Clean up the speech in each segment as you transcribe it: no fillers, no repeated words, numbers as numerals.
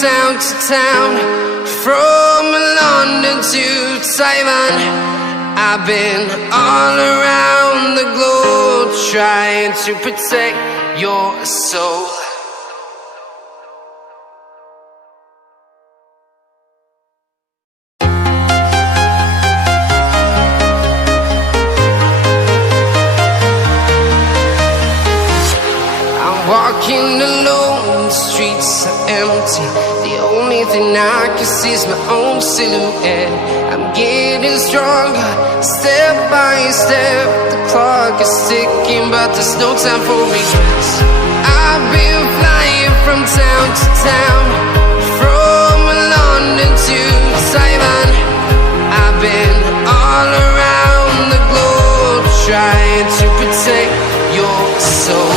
town to town, from London to Taiwan. I've been all around the globe trying to protect your soul. Walking alone, the streets are empty. The only thing I can see is my own silhouette. I'm getting stronger, step by step. The clock is ticking, but there's no time for regrets. I've been flying from town to town, from London to Taiwan. I've been all around the globe trying to protect your soul.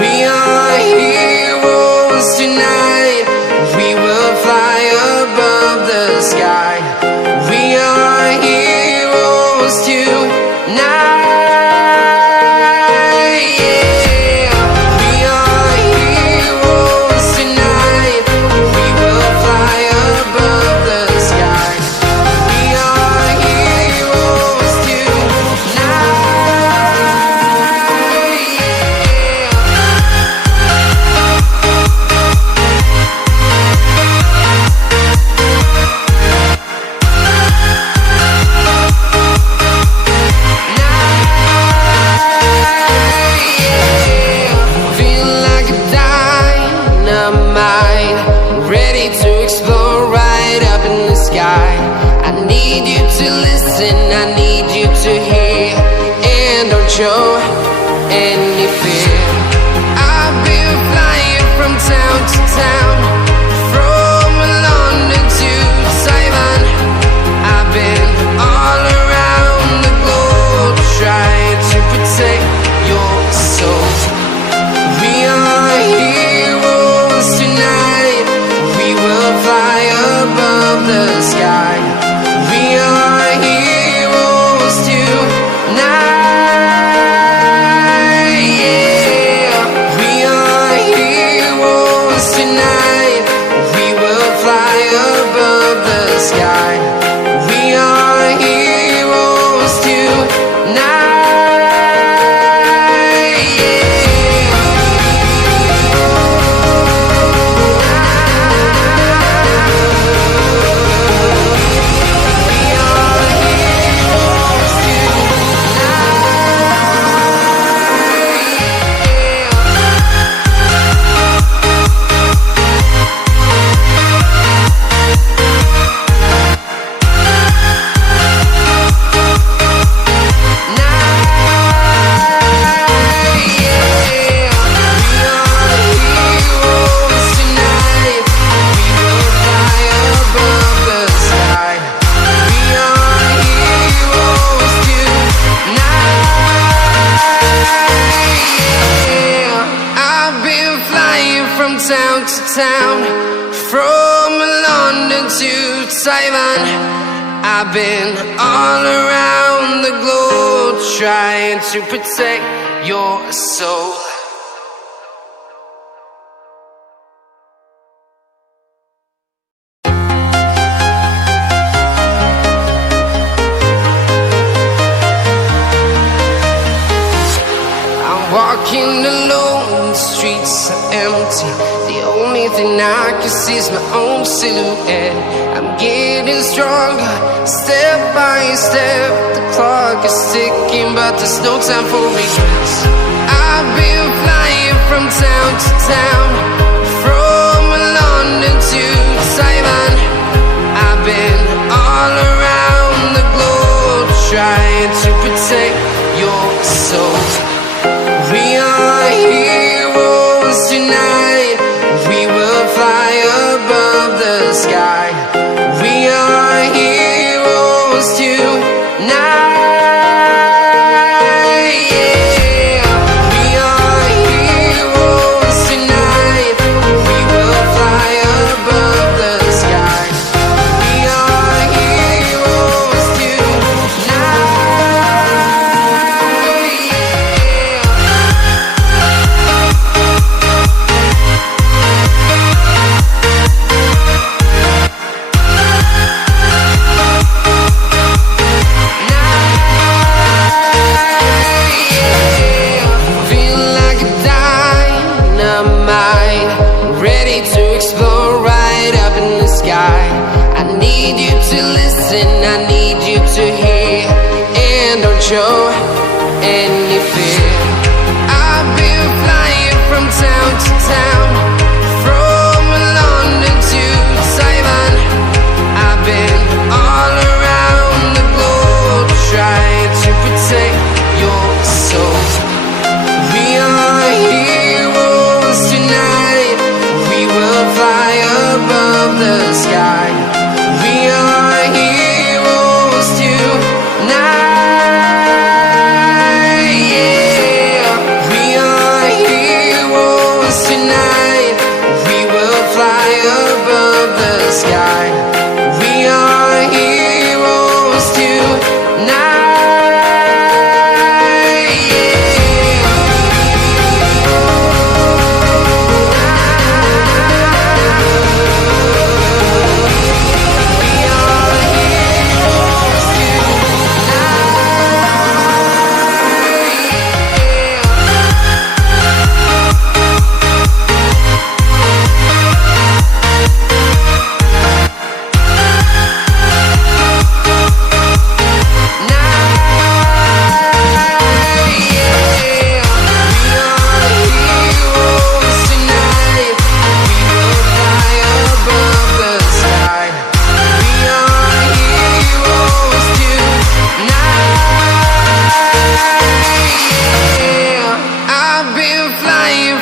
We are heroes tonight. We will fly above the sky. We are heroes tonight. Yeah. We are heroes tonight. We will fly above the sky. We are heroes tonight. I need you to hear and don't show any fear. I've been flying from town to town, from London to Taiwan. I've been all around the globe trying to protect your soul. We are heroes tonight. We will fly above the sky. We are heroes tonight. Yeah. We are heroes tonight. We will fly above the sky. We are heroes tonight. Town to town, from London to Taiwan. I've been all around the globe trying to protect your soul. Walking alone, the streets are empty. The only thing I can see is my own silhouette. I'm getting stronger, step by step. The clock is ticking, but there's no time for regrets. I've been flying from town to town, from London to Taiwan. I've been all around the globe trying to protect your soul. We are heroes tonight. We will fly above the sky. We are heroes tonight. Yeah. We are heroes tonight. mind, ready to explore right up in the sky. I need you to listen, I need you to hear, and don't show any fear. I've been flying from town to town, from London to Taiwan. I've been all around the globe trying to protect your soul. We are heroes tonight, we will fly above the sky. We are heroes tonight, yeah. We are heroes tonight, we will fly above the sky. We are heroes tonight.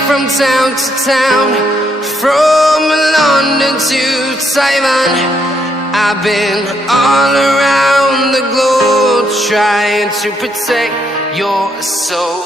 From town to town, from London to Taiwan. I've been all around the globe trying to protect your soul.